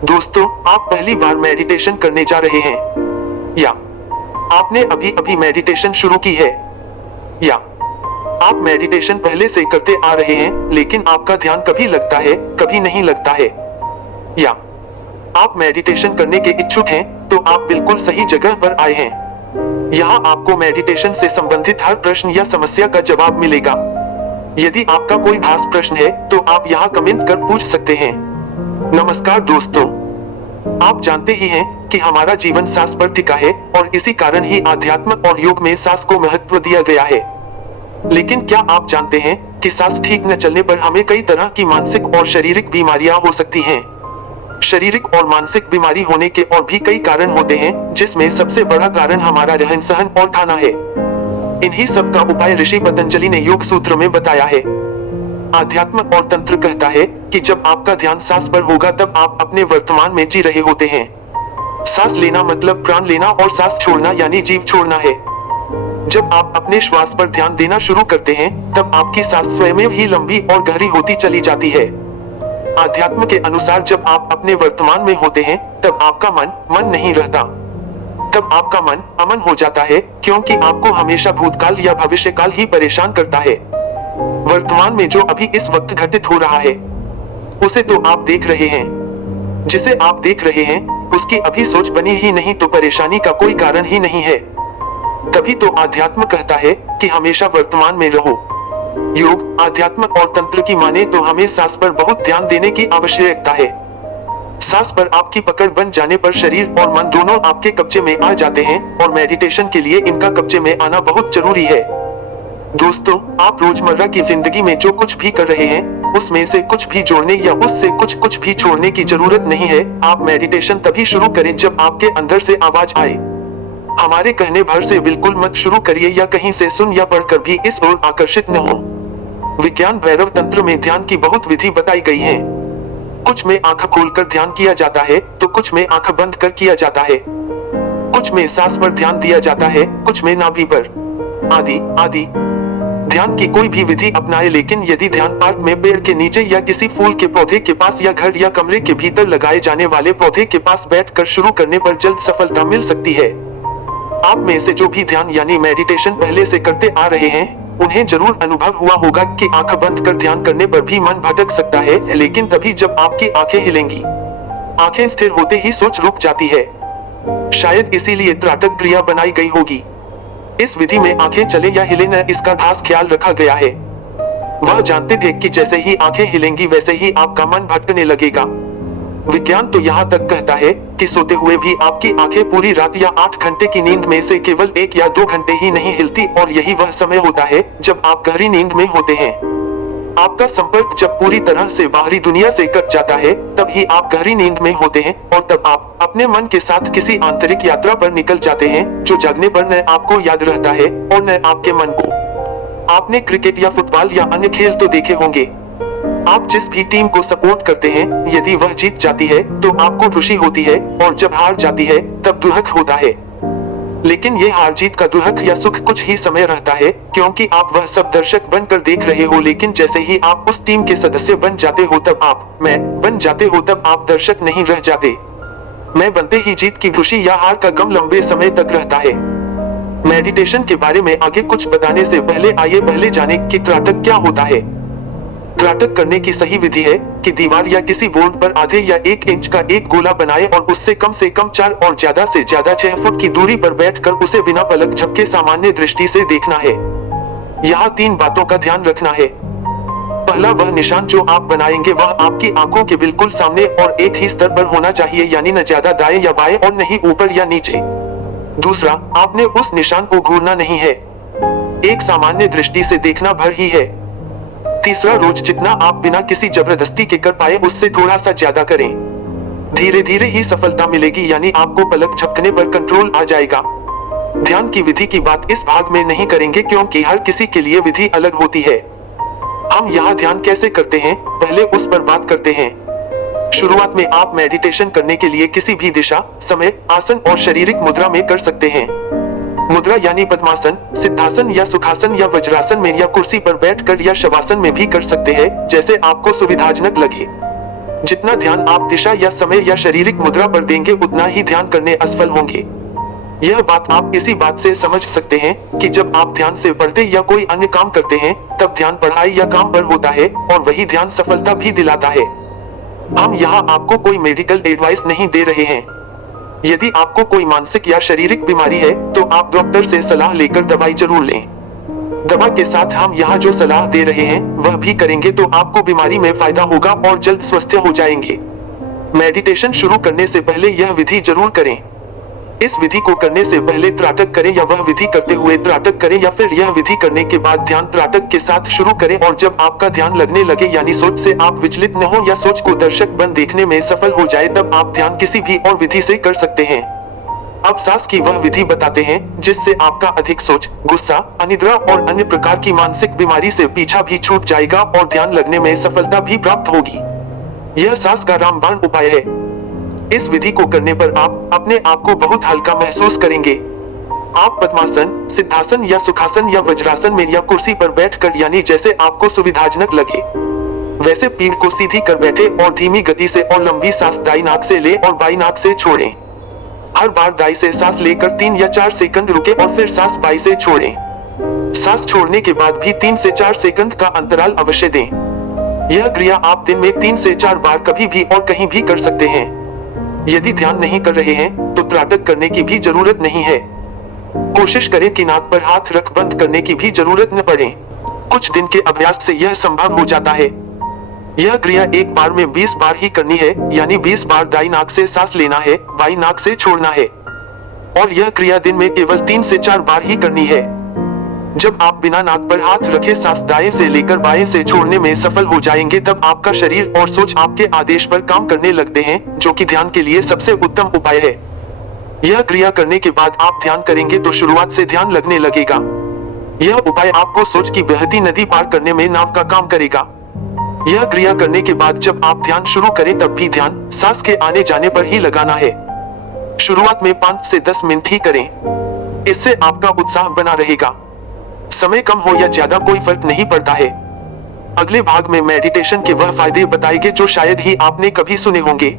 दोस्तों, आप पहली बार मेडिटेशन करने जा रहे हैं या आपने अभी अभी मेडिटेशन शुरू की है या आप मेडिटेशन पहले से करते आ रहे हैं लेकिन आपका ध्यान कभी लगता है कभी नहीं लगता है या आप मेडिटेशन करने के इच्छुक हैं, तो आप बिल्कुल सही जगह पर आए हैं। यहाँ आपको मेडिटेशन से संबंधित हर प्रश्न या समस्या का जवाब मिलेगा। यदि आपका कोई खास प्रश्न है तो आप यहाँ कमेंट कर पूछ सकते हैं। नमस्कार दोस्तों, आप जानते ही हैं कि हमारा जीवन सांस पर टिका है और इसी कारण ही अध्यात्म और योग में सांस को महत्व दिया गया है। लेकिन क्या आप जानते हैं कि सांस ठीक न चलने पर हमें कई तरह की मानसिक और शारीरिक बीमारियां हो सकती हैं। शारीरिक और मानसिक बीमारी होने के और भी कई कारण होते हैं, जिसमें सबसे बड़ा कारण हमारा रहन सहन और खाना है। इन्हीं सब का उपाय ऋषि पतंजलि ने योग सूत्र में बताया है। आध्यात्म और तंत्र कहता है कि जब आपका ध्यान सांस पर होगा तब आप अपने वर्तमान में जी रहे होते हैं। सांस लेना मतलब प्राण लेना और सांस छोड़ना यानी जीव छोड़ना है। जब आप अपने श्वास पर ध्यान देना शुरू करते हैं तब आपकी सांस स्वयं ही लंबी और गहरी होती चली जाती है। आध्यात्म के अनुसार जब आप अपने वर्तमान में होते हैं तब आपका मन नहीं रहता। तब आपका मन अमन हो जाता है, क्योंकि आपको हमेशा भूतकाल या भविष्यकाल ही परेशान करता है। वर्तमान में जो अभी इस वक्त घटित हो रहा है उसे तो आप देख रहे हैं। जिसे आप देख रहे हैं उसकी अभी सोच बनी ही नहीं तो परेशानी का कोई कारण ही नहीं है। तभी तो आध्यात्म कहता है कि हमेशा वर्तमान में रहो। योग, आध्यात्म और तंत्र की माने तो हमें सांस पर बहुत ध्यान देने की आवश्यकता है। सांस पर आपकी पकड़ बन जाने पर शरीर और मन दोनों आपके कब्जे में आ जाते हैं और मेडिटेशन के लिए इनका कब्जे में आना बहुत जरूरी है। दोस्तों, आप रोजमर्रा की जिंदगी में जो कुछ भी कर रहे हैं उसमें से कुछ भी जोड़ने या उससे कुछ भी छोड़ने की जरूरत नहीं है। आप मेडिटेशन तभी शुरू करें जब आपके अंदर से आवाज आए। हमारे कहने भर से बिल्कुल मत शुरू करिए या कहीं से सुन या पढ़कर भी इस ओर आकर्षित न हो। विज्ञान भैरव तंत्र में ध्यान की बहुत विधि बताई गई है। कुछ में आंख खोलकर ध्यान किया जाता है तो कुछ में आंख बंद कर किया जाता है। कुछ में सांस पर ध्यान दिया जाता है, कुछ में नाभि पर, आदि आदि। ध्यान की कोई भी विधि अपनाए, लेकिन यदि ध्यान पार्क में पेड़ के नीचे या किसी फूल के पौधे के पास या घर या कमरे के भीतर लगाए जाने वाले पौधे के पास बैठकर शुरू करने पर जल्द सफलता मिल सकती है। आप में से जो भी ध्यान यानी मेडिटेशन पहले से करते आ रहे हैं उन्हें जरूर अनुभव हुआ होगा कि आंख बंद कर ध्यान करने पर भी मन भटक सकता है, लेकिन तभी जब आपकी आंखें हिलेंगी। आंखें स्थिर होते ही सोच रुक जाती है। शायद इसीलिए त्राटक क्रिया बनाई गई होगी। इस विधि में आंखें चले या हिले न इसका खास ख्याल रखा गया है। वह जानते थे कि जैसे ही आंखें हिलेंगी वैसे ही आपका मन भटकने लगेगा। विज्ञान तो यहाँ तक कहता है कि सोते हुए भी आपकी आंखें पूरी रात या 8 घंटे की नींद में से केवल 1 या 2 घंटे ही नहीं हिलती, और यही वह समय होता है जब आप गहरी नींद में होते हैं। आपका संपर्क जब पूरी तरह से बाहरी दुनिया से कट जाता है तब ही आप गहरी नींद में होते हैं, और तब आप अपने मन के साथ किसी आंतरिक यात्रा पर निकल जाते हैं जो जागने पर न आपको याद रहता है और न आपके मन को। आपने क्रिकेट या फुटबॉल या अन्य खेल तो देखे होंगे। आप जिस भी टीम को सपोर्ट करते हैं, यदि वह जीत जाती है तो आपको खुशी होती है, और जब हार जाती है तब दुख होता है। लेकिन ये हार जीत का दुख या सुख कुछ ही समय रहता है, क्योंकि आप वह सब दर्शक बनकर देख रहे हो। लेकिन जैसे ही आप उस टीम के सदस्य बन जाते हो तब आप मैं बन जाते हो, तब आप दर्शक नहीं रह जाते। मैं बनते ही जीत की खुशी या हार का गम लंबे समय तक रहता है। मेडिटेशन के बारे में आगे कुछ बताने से पहले आइए पहले जाने कि त्राटक क्या होता है। त्राटक करने की सही विधि है कि दीवार या किसी बोर्ड पर आधे या 1 इंच का एक गोला बनाए और उससे कम से कम 4 और ज्यादा से ज्यादा 6 फुट की दूरी पर बैठकर उसे बिना पलक झपके सामान्य दृष्टि से देखना है। यहाँ 3 बातों का ध्यान रखना है। पहला, वह निशान जो आप बनाएंगे वह आपकी आंखों के बिल्कुल सामने और एक ही स्तर पर होना चाहिए, यानी न ज्यादा दाएं या बाएं और नहीं ऊपर या नीचे। दूसरा, आपने उस निशान को घूरना नहीं है, एक सामान्य दृष्टि से देखना भर ही है। तीसरा, रोज जितना आप बिना किसी जबरदस्ती के कर पाए उससे थोड़ा सा ज्यादा करें। धीरे धीरे ही सफलता मिलेगी, यानी आपको पलक झपकने पर कंट्रोल आ जाएगा। ध्यान की विधि की बात इस भाग में नहीं करेंगे, क्योंकि हर किसी के लिए विधि अलग होती है। हम यहाँ ध्यान कैसे करते हैं पहले उस पर बात करते हैं। शुरुआत में आप मेडिटेशन करने के लिए किसी भी दिशा, समय, आसन और शारीरिक मुद्रा में कर सकते हैं। मुद्रा यानी पद्मासन, सिद्धासन या सुखासन या वज्रासन में, या कुर्सी पर बैठकर या शवासन में भी कर सकते हैं, जैसे आपको सुविधाजनक लगे। जितना ध्यान आप दिशा या समय या शारीरिक मुद्रा पर देंगे उतना ही ध्यान करने असफल होंगे। यह बात आप इसी बात से समझ सकते हैं कि जब आप ध्यान से पढ़ते या कोई अन्य काम करते हैं तब ध्यान पढ़ाई या काम पर होता है और वही ध्यान सफलता भी दिलाता है। हम यहाँ आपको कोई मेडिकल एडवाइस नहीं दे रहे हैं। यदि आपको कोई मानसिक या शारीरिक बीमारी है तो आप डॉक्टर से सलाह लेकर दवाई जरूर लें। दवा के साथ हम यहाँ जो सलाह दे रहे हैं वह भी करेंगे तो आपको बीमारी में फायदा होगा और जल्द स्वस्थ हो जाएंगे। मेडिटेशन शुरू करने से पहले यह विधि जरूर करें। इस विधि को करने से पहले त्राटक करें या वह विधि करते हुए त्राटक करें या फिर यह विधि करने के बाद ध्यान त्राटक के साथ शुरू करें और जब आपका ध्यान लगने लगे यानी सोच से आप विचलित न हो या सोच को दर्शक बन देखने में सफल हो जाए तब आप ध्यान किसी भी और विधि से कर सकते हैं। अब सांस की वह विधि बताते हैं जिससे आपका अधिक सोच, गुस्सा, अनिद्रा और अन्य प्रकार की मानसिक बीमारी से पीछा भी छूट जाएगा और ध्यान लगने में सफलता भी प्राप्त होगी। यह सांस का रामबाण उपाय है। इस विधि को करने पर आप अपने आप को बहुत हल्का महसूस करेंगे। आप पद्मासन, सिद्धासन या सुखासन या वज्रासन में या कुर्सी पर बैठकर यानी जैसे आपको सुविधाजनक लगे वैसे पीठ को सीधी कर बैठे और धीमी गति से और लंबी सांस दाई नाक से ले और बाई नाक से छोड़ें। हर बार दाई से सांस लेकर 3 या 4 सेकंड रुके और फिर सांस बाई से छोड़ें। सांस छोड़ने के बाद भी 3 से 4 सेकंड का अंतराल अवश्य दें। यह क्रिया आप दिन में 3 से 4 बार कभी भी और कहीं भी कर सकते हैं। यदि ध्यान नहीं कर रहे हैं तो त्राटक करने की भी जरूरत नहीं है। कोशिश करें कि नाक पर हाथ रख बंद करने की भी जरूरत न पड़े। कुछ दिन के अभ्यास से यह संभव हो जाता है। यह क्रिया एक बार में 20 बार ही करनी है, यानी 20 बार दाई नाक से सांस लेना है, बाई नाक से छोड़ना है। और यह क्रिया दिन में केवल 3 से 4 बार ही करनी है। जब आप बिना नाक पर हाथ रखे सांस दाएं से लेकर बाएं से छोड़ने में सफल हो जाएंगे तब आपका शरीर और सोच आपके आदेश पर काम करने लगते हैं, जो कि ध्यान के लिए सबसे उत्तम उपाय है। यह क्रिया करने के बाद आप ध्यान करेंगे तो शुरुआत से ध्यान लगने लगेगा। यह उपाय आपको सोच की बहती नदी पार करने में नाव का काम करेगा। यह क्रिया करने के बाद जब आप ध्यान शुरू करें तब भी ध्यान सांस के आने जाने पर ही लगाना है। शुरुआत में 5 से 10 मिनट ही करें। इससे आपका उत्साह बना रहेगा। समय कम हो या ज्यादा कोई फर्क नहीं पड़ता है। अगले भाग में मेडिटेशन के वह फायदे बताएंगे जो शायद ही आपने कभी सुने होंगे।